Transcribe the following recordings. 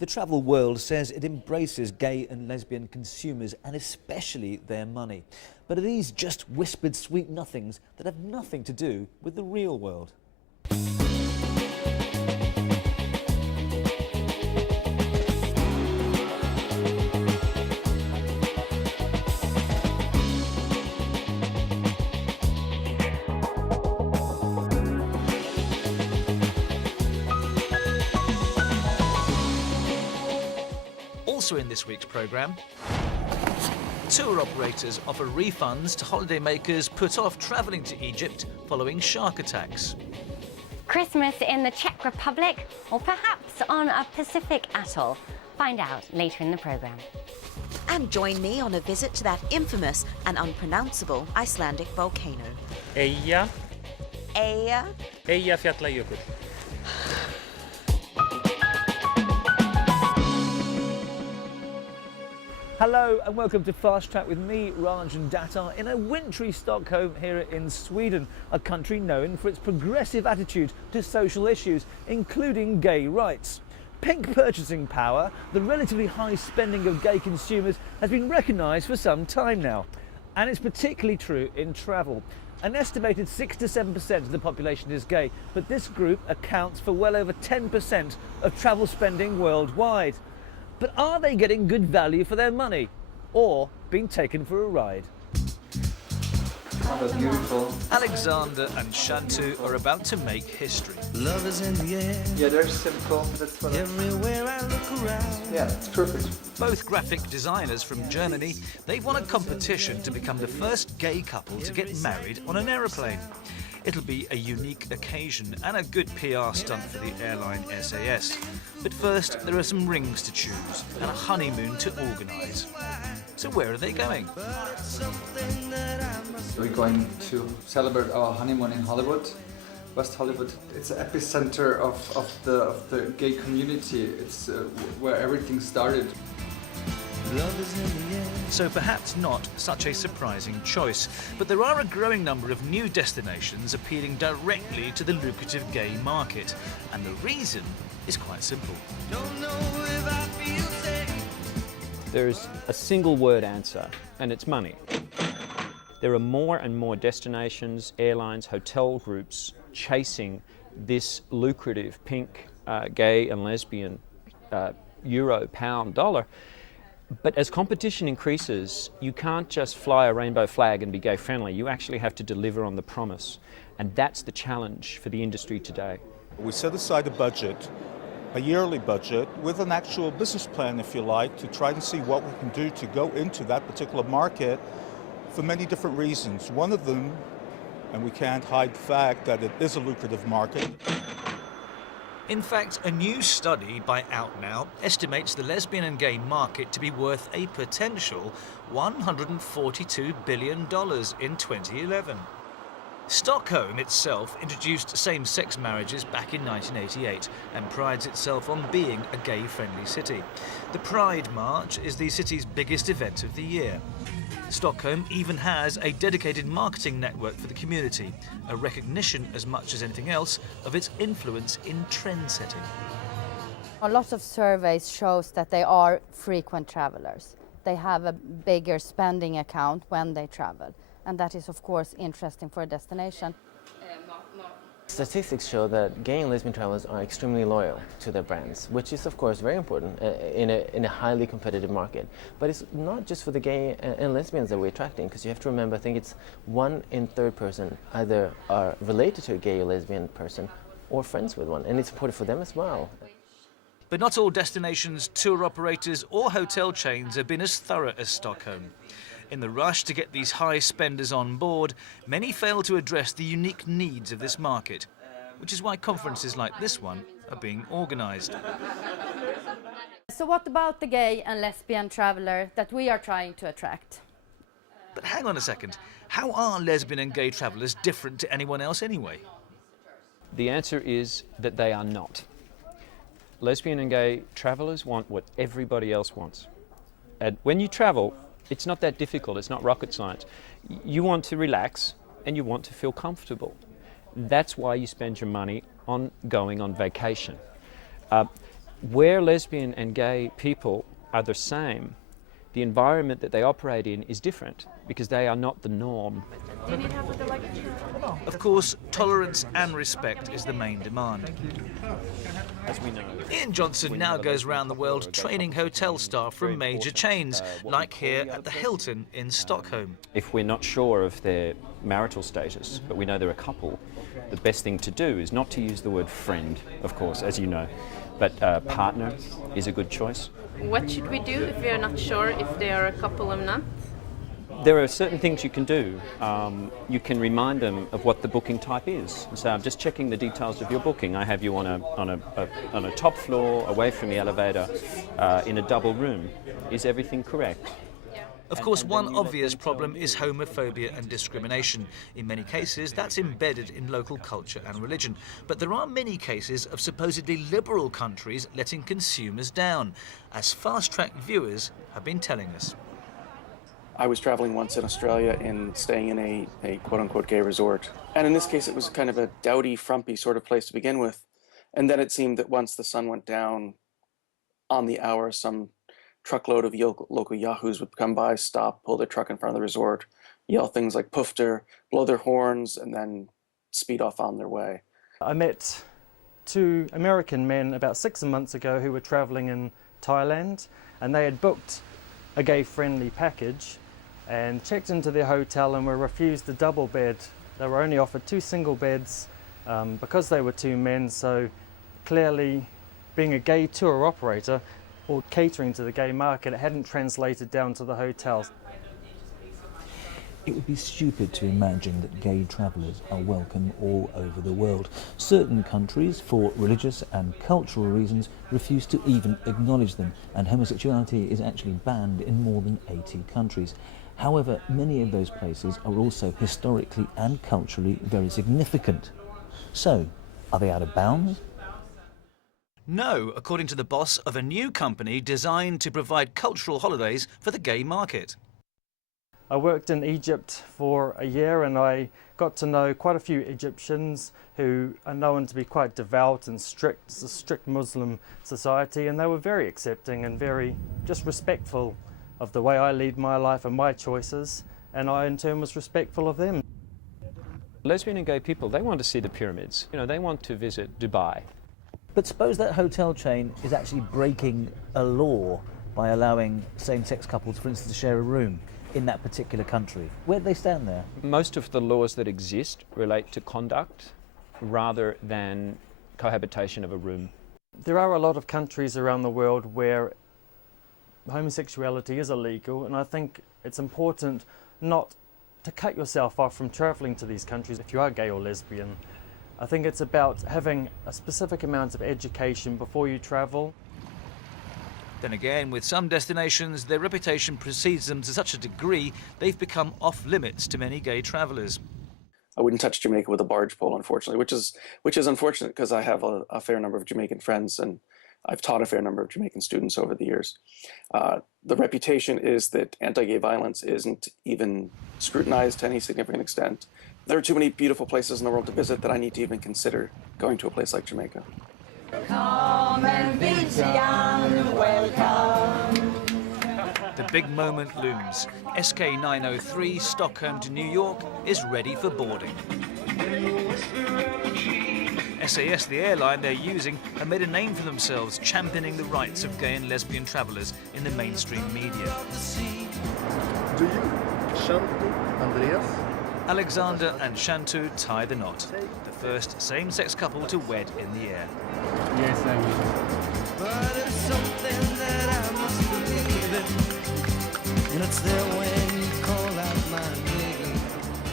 The travel world says it embraces gay and lesbian consumers and especially their money. But are these just whispered sweet nothings that have nothing to do with the real world? Also in this week's programme, tour operators offer refunds to holidaymakers put off travelling to Egypt following shark attacks. Christmas in the Czech Republic, or perhaps on a Pacific atoll. Find out later in the programme. And join me on a visit to that infamous and unpronounceable Icelandic volcano. Eyja Eyjafjallajökull. Hello and welcome to Fast Track with me, Raj and Datar, in a wintry Stockholm here in Sweden, a country known for its progressive attitude to social issues, including gay rights. Pink purchasing power, the relatively high spending of gay consumers, has been recognised for some time now. And it's particularly true in travel. An estimated 6 to 7% of the population is gay, but this group accounts for well over 10% of travel spending worldwide. But are they getting good value for their money, or being taken for a ride? Oh, that's beautiful. Alexander and Shantu are about to make history. Love is in the air. Yeah, they're simple. That's what Everywhere I look around. Yeah, it's perfect. Both graphic designers from Germany, they've won a competition to become the first gay couple to get married on an aeroplane. It'll be a unique occasion and a good PR stunt for the airline SAS. But first, there are some rings to choose and a honeymoon to organise. So where are they going? We're going to celebrate our honeymoon in Hollywood, West Hollywood. It's the epicenter of the gay community. It's where everything started. So perhaps not such a surprising choice, but there are a growing number of new destinations appealing directly to the lucrative gay market, and the reason is quite simple. There's a single word answer, and it's money. There are more and more destinations, airlines, hotel groups chasing this lucrative pink, gay and lesbian euro, pound, dollar. But as competition increases, you can't just fly a rainbow flag and be gay friendly. You actually have to deliver on the promise. And that's the challenge for the industry today. We set aside a budget, a yearly budget, with an actual business plan, if you like, to try and see what we can do to go into that particular market for many different reasons. One of them, and we can't hide the fact that it is a lucrative market. In fact, a new study by OutNow estimates the lesbian and gay market to be worth a potential $142 billion in 2011. Stockholm itself introduced same-sex marriages back in 1988 and prides itself on being a gay-friendly city. The Pride March is the city's biggest event of the year. Stockholm even has a dedicated marketing network for the community, a recognition as much as anything else of its influence in trend setting. A lot of surveys shows that they are frequent travelers. They have a bigger spending account when they travel, and that is of course interesting for a destination. Statistics show that gay and lesbian travelers are extremely loyal to their brands, which is of course very important in a highly competitive market. But it's not just for the gay and lesbians that we're attracting, because you have to remember, I think it's 1 in 3 person either are related to a gay or lesbian person or friends with one, and it's important for them as well. But not all destinations, tour operators or hotel chains have been as thorough as Stockholm. In the rush to get these high spenders on board, many fail to address the unique needs of this market, which is why conferences like this one are being organised. So what about the gay and lesbian traveler that we are trying to attract? But hang on a second, how are lesbian and gay travellers different to anyone else anyway? The answer is that they are not. Lesbian and gay travellers want what everybody else wants. And when you travel, it's not that difficult, it's not rocket science. You want to relax and you want to feel comfortable. That's why you spend your money on going on vacation. Where lesbian and gay people are the same, the environment that they operate in is different because they are not the norm. Do you need help with the luggage? Of course, tolerance and respect is the main demand. As we know. Ian Johnson now goes around the world training hotel staff from major chains, like here at the Hilton in Stockholm. If we're not sure of their marital status, but we know they're a couple, the best thing to do is not to use the word friend, of course, as you know, but partner is a good choice. What should we do if we are not sure if they are a couple or not? There are certain things you can do. You can remind them of what the booking type is. So I'm just checking the details of your booking. I have you on a top floor, away from the elevator, in a double room. Is everything correct? Of course, one obvious problem is homophobia and discrimination. In many cases, that's embedded in local culture and religion. But there are many cases of supposedly liberal countries letting consumers down, as fast-track viewers have been telling us. I was traveling once in Australia and staying in a quote-unquote gay resort. And in this case, it was kind of a dowdy, frumpy sort of place to begin with. And then it seemed that once the sun went down, on the hour, some truckload of local yahoos would come by, stop, pull their truck in front of the resort, yell things like "poofter," blow their horns, and then speed off on their way. I met two American men about 6 months ago who were traveling in Thailand, and they had booked a gay-friendly package and checked into their hotel and were refused a double bed. They were only offered 2 single beds because they were 2 men, so clearly being a gay tour operator or catering to the gay market, it hadn't translated down to the hotels. It would be stupid to imagine that gay travellers are welcome all over the world. Certain countries, for religious and cultural reasons, refuse to even acknowledge them, and homosexuality is actually banned in more than 80 countries. However, many of those places are also historically and culturally very significant. So, are they out of bounds? No, according to the boss of a new company designed to provide cultural holidays for the gay market. I worked in Egypt for a year and I got to know quite a few Egyptians who are known to be quite devout and strict. It's a strict Muslim society, and they were very accepting and very just respectful of the way I lead my life and my choices, and I in turn was respectful of them. Lesbian and gay people, they want to see the pyramids. You know, they want to visit Dubai. But suppose that hotel chain is actually breaking a law by allowing same-sex couples, for instance, to share a room in that particular country. Where do they stand there? Most of the laws that exist relate to conduct rather than cohabitation of a room. There are a lot of countries around the world where homosexuality is illegal, and I think it's important not to cut yourself off from travelling to these countries if you are gay or lesbian. I think it's about having a specific amount of education before you travel. Then again, with some destinations, their reputation precedes them to such a degree they've become off-limits to many gay travellers. I wouldn't touch Jamaica with a barge pole, unfortunately, which is unfortunate because I have a fair number of Jamaican friends and I've taught a fair number of Jamaican students over the years. The reputation is that anti-gay violence isn't even scrutinized to any significant extent. There are too many beautiful places in the world to visit that I need to even consider going to a place like Jamaica. Come and visit and welcome. The big moment looms. SK903 Stockholm to New York is ready for boarding. SAS, the airline they're using, have made a name for themselves championing the rights of gay and lesbian travellers in the mainstream media. Do you, Shantu, Andreas? Alexander and Shantu tie the knot, the first same-sex couple to wed in the air. Yes, I will. But it's something that I must believe in, and it's there when you call out my name.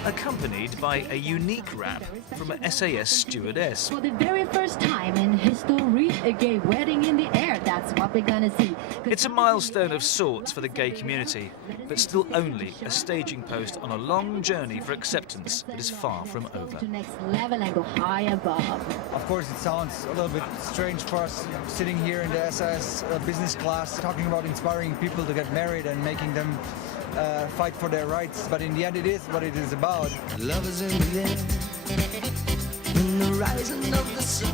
Accompanied by a unique rap from an SAS stewardess. For the very first time in history, a gay wedding in the air, that's what we're gonna see. It's a milestone of sorts for the gay community, but still only a staging post on a long journey for acceptance that is far from over. To next level and go high above. Of course, it sounds a little bit strange for us sitting here in the SAS business class, talking about inspiring people to get married and making them fight for their rights, but in the end it is what it is about. Love is in the air, in the rising of the sun.